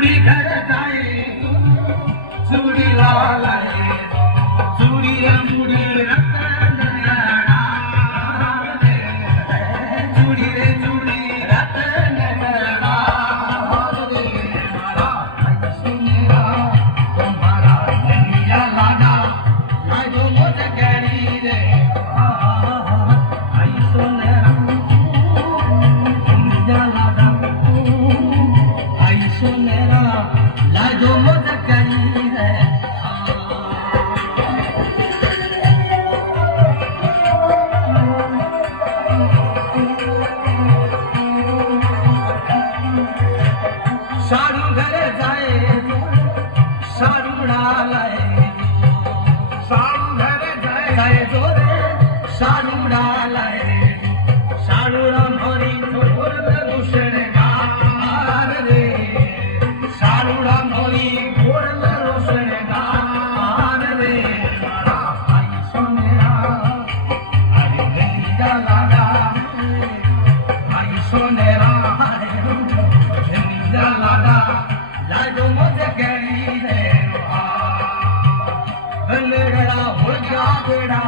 चूड़ी घर जाए चूड़ी लाए चूड़ी मुड़ी रतन चूड़ी रे चूड़ी रतन तुम्हारा नैया लाडा लाजो मुझे गड़ी रे आई सोनेरा नैया लाडा आई सोनेरा लाजो मुझे गड़ी रे सारू घर जाए सारू डालाए सारू घर जाए जोरे सारू डालाए सारू राम हरी छोर भूषण गार रे सारू राम हरी घोर रोशन गार रे आई सोनेरा अरे नैया लाडा आई सोनेरा नैया लाडा लाजो मुझे गड़ी रे बलड़ा हो गया बेड़ा